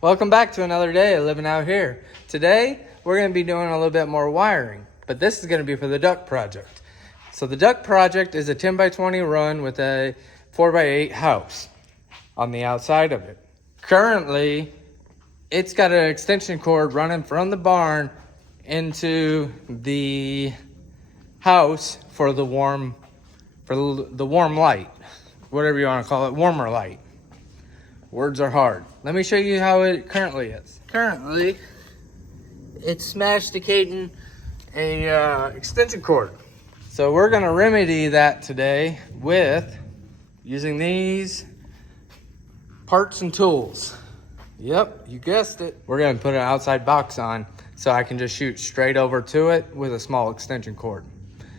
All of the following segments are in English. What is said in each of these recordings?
Welcome back to another day of living out here. Today, we're going to be doing a little bit more wiring, but this is going to be for the duck project. So the duck project is a 10 by 20 run with a 4 by 8 house on the outside of it. Currently, it's got an extension cord running from the barn into the house for the warm light, whatever you want to call it, warmer light. Words are hard. Let me show you how it currently is. Currently, it's masticating a extension cord. So we're gonna remedy that today with using these parts and tools. Yep, you guessed it. We're gonna put an outside box on so I can just shoot straight over to it with a small extension cord.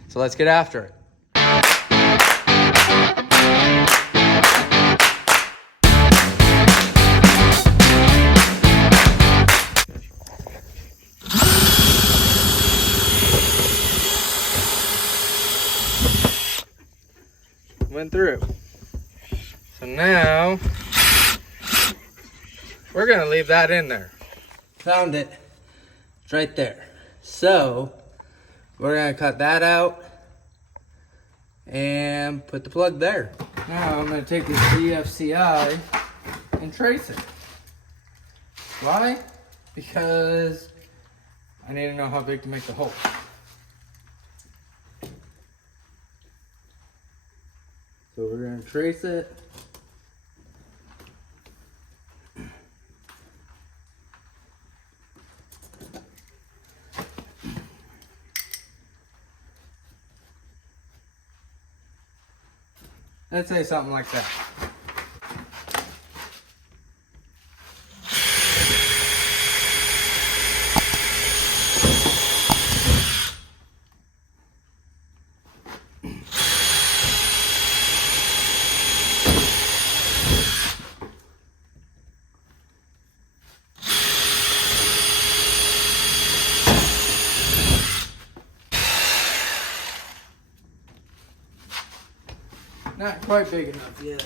So let's get after it. Went through. So now we're gonna leave that in there. Found it. It's right there. So we're gonna cut that out and put the plug there. Now I'm gonna take this GFCI and trace it. Why? Because I need to know how big to make the hole. So we're going to trace it. Let's say something like that. Not quite big enough yet.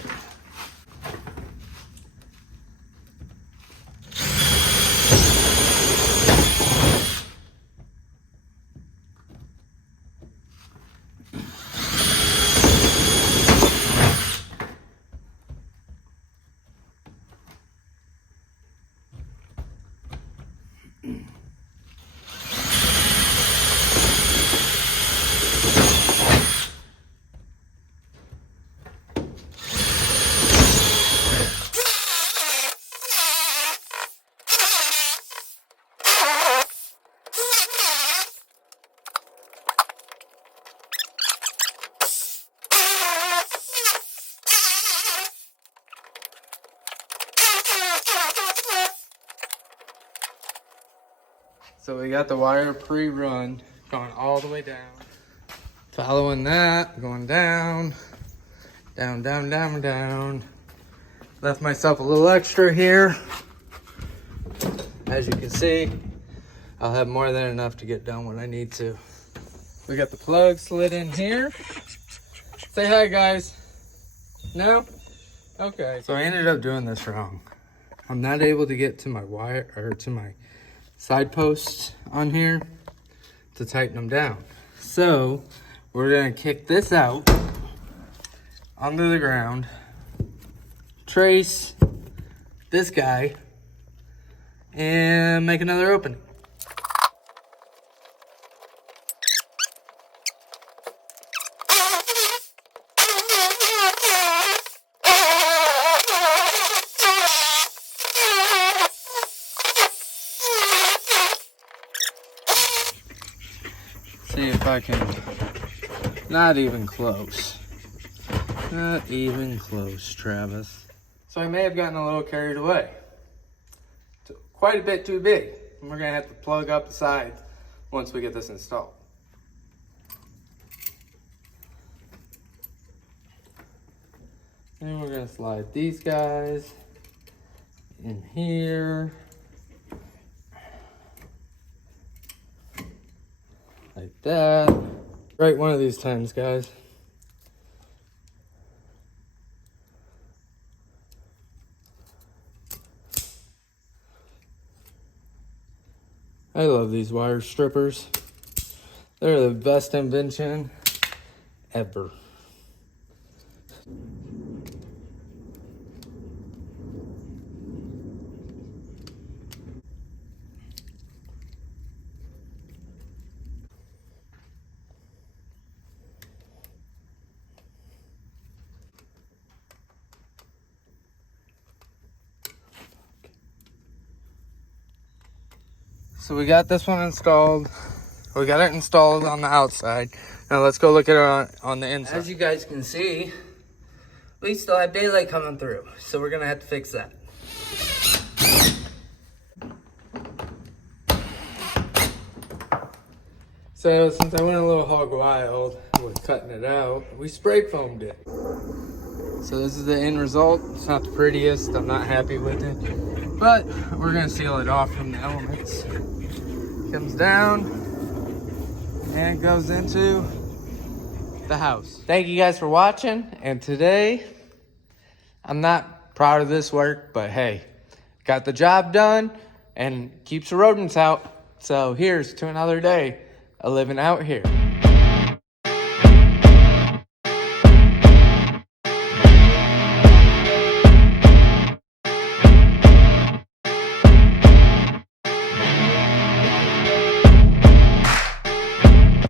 So we got the wire pre-run going all the way down. Following that, going down, down, down, down, down. Left myself a little extra here. As you can see, I'll have more than enough to get done when I need to. We got the plug slid in here. Say hi, guys. No? Okay. So I ended up doing this wrong. I'm not able to get to my wire, or to my side posts on here to tighten them down. So we're gonna kick this out onto the ground, trace this guy, and make another opening. See if I can, not even close. Not even close, Travis. So I may have gotten a little carried away. Quite a bit too big. And we're gonna have to plug up the sides once we get this installed. And we're gonna slide these guys in here. Like that. Right one of these times, guys. I love these wire strippers. They're the best invention ever. So we got this one installed. We got it installed on the outside. Now let's go look at it on the inside. As you guys can see, we still have daylight coming through. So we're gonna have to fix that. So since I went a little hog wild with cutting it out, we spray foamed it. So this is the end result. It's not the prettiest, I'm not happy with it, but we're gonna seal it off from the elements. Comes down and it goes into the house. Thank you guys for watching, and today, I'm not proud of this work, but hey, got the job done and keeps the rodents out. So here's to another day of living out here.